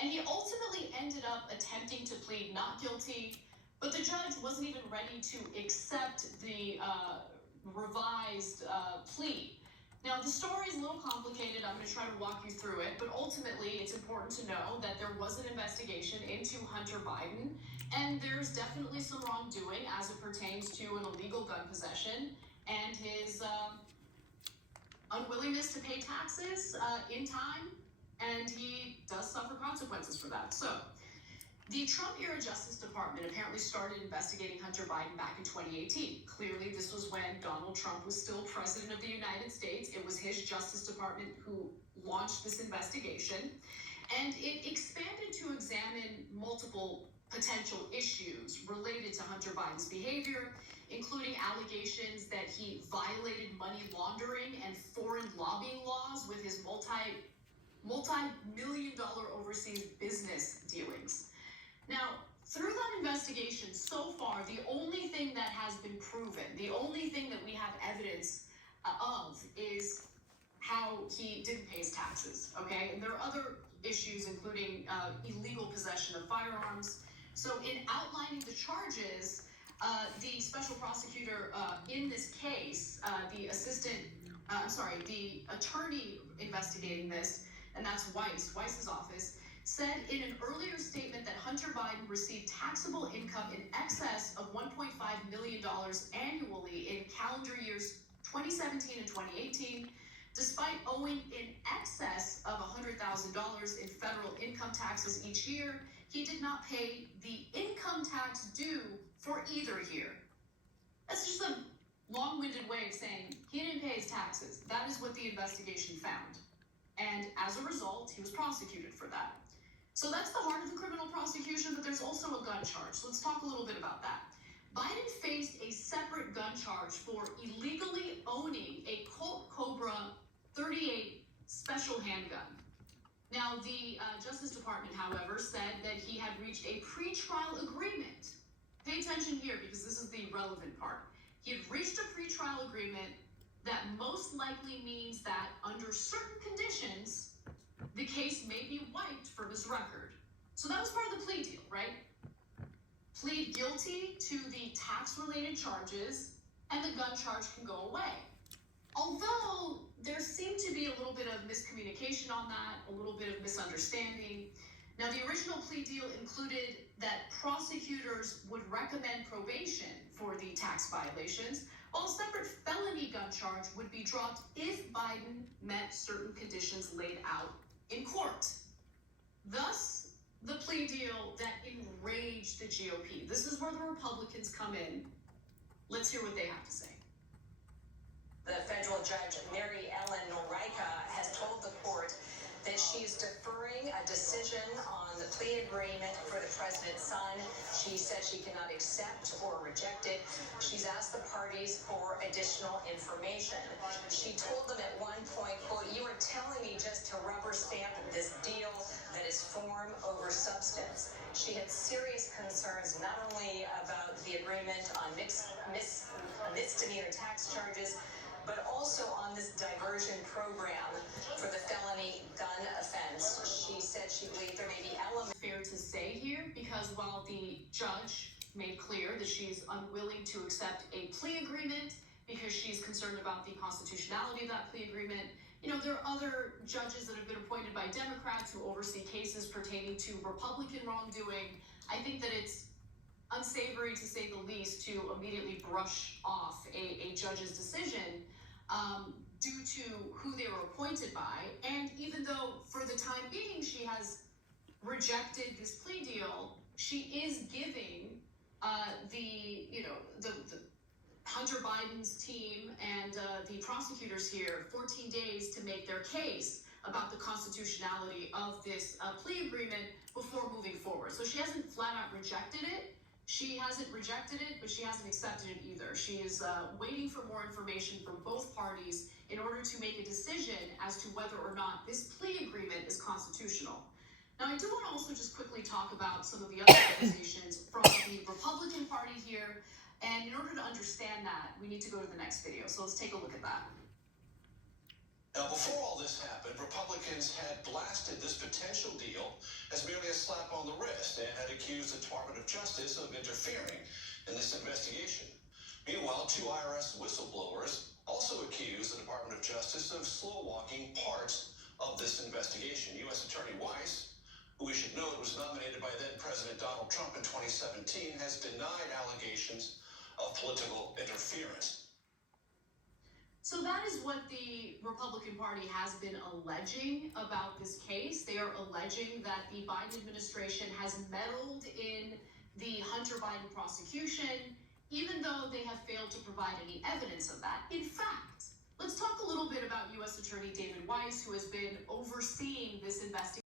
And he ultimately ended up attempting to plead not guilty, but the judge wasn't even ready to accept the revised plea. Now, the story is a little complicated. I'm going to try to walk you through it, but ultimately it's important to know that there was an investigation into Hunter Biden, and there's definitely some wrongdoing as it pertains to an illegal gun possession and his unwillingness to pay taxes in time, and he does suffer consequences for that. So, the Trump-era Justice Department apparently started investigating Hunter Biden back in 2018. Clearly, this was when Donald Trump was still president of the United States. It was his Justice Department who launched this investigation, and it expanded to examine multiple potential issues related to Hunter Biden's behavior, including allegations that he violated money laundering and foreign lobbying laws with his multi-million-dollar overseas business dealings. Now, through that investigation, so far, the only thing that has been proven, the only thing that we have evidence of is how he didn't pay his taxes, okay? And there are other issues, including illegal possession of firearms. So in outlining the charges, the special prosecutor in this case, the attorney investigating this, and that's Weiss's office, said in an earlier statement that Hunter Biden received taxable income in excess of $1.5 million annually in calendar years 2017 and 2018, despite owing in excess of $100,000 in federal income taxes each year. He did not pay the income tax due for either year. That's just a long-winded way of saying he didn't pay his taxes. That is what the investigation found. And as a result, he was prosecuted for that. So that's the heart of the criminal prosecution, but there's also a gun charge. So let's talk a little bit about that. Biden faced a separate gun charge for illegally owning a Colt Cobra 38 special handgun. Now, the Justice Department, however, said that he had reached a pretrial agreement. Pay attention here because this is the relevant part. He had reached a pretrial agreement that most likely means that under certain conditions, the case may be wiped from his record. So that was part of the plea deal, right? Plead guilty to the tax-related charges, and the gun charge can go away. Although there seemed to be a little bit of miscommunication on that, a little bit of misunderstanding. Now, the original plea deal included that prosecutors would recommend probation for the tax violations, while a separate felony gun charge would be dropped if Biden met certain conditions laid out in court. Thus, the plea deal that enraged the GOP. This is where the Republicans come in. Let's hear what they have to say. The federal judge, Mary Ellen Noreika, has told the court that she's deferring a decision on the plea agreement for the president's son. She said she cannot accept or reject it. She's asked the parties for additional information. She told them at one point, quote, "You are telling me just to rubber stamp this deal that is form over substance." She had serious concerns not only about the agreement on misdemeanor tax charges, but also on this diversion program for the felony gun offense. She said she believed there may be elements. Fair to say here, because while the judge made clear that she's unwilling to accept a plea agreement because she's concerned about the constitutionality of that plea agreement, you know, there are other judges that have been appointed by Democrats who oversee cases pertaining to Republican wrongdoing. I think that it's unsavory, to say the least, to immediately brush off a judge's decision due to who they were appointed by. And even though for the time being she has rejected this plea deal, she is giving the Hunter Biden's team and the prosecutors here 14 days to make their case about the constitutionality of this plea agreement before moving forward. So she hasn't flat out rejected it. She hasn't rejected it, but she hasn't accepted it either. She is waiting for more information from both parties in order to make a decision as to whether or not this plea agreement is constitutional. Now, I do want to also just quickly talk about some of the other accusations from the Republican Party here. And in order to understand that, we need to go to the next video. So let's take a look at that. Now, before all this happened, Republicans had blasted this potential deal as merely on the wrist and had accused the Department of Justice of interfering in this investigation. Meanwhile, 2 IRS whistleblowers also accused the Department of Justice of slow-walking parts of this investigation. U.S. Attorney Weiss, who we should note was nominated by then-President Donald Trump in 2017, has denied allegations of political interference. So that is what the Republican Party has been alleging about this case. They are alleging that the Biden administration has meddled in the Hunter Biden prosecution, even though they have failed to provide any evidence of that. In fact, let's talk a little bit about U.S. Attorney David Weiss, who has been overseeing this investigation.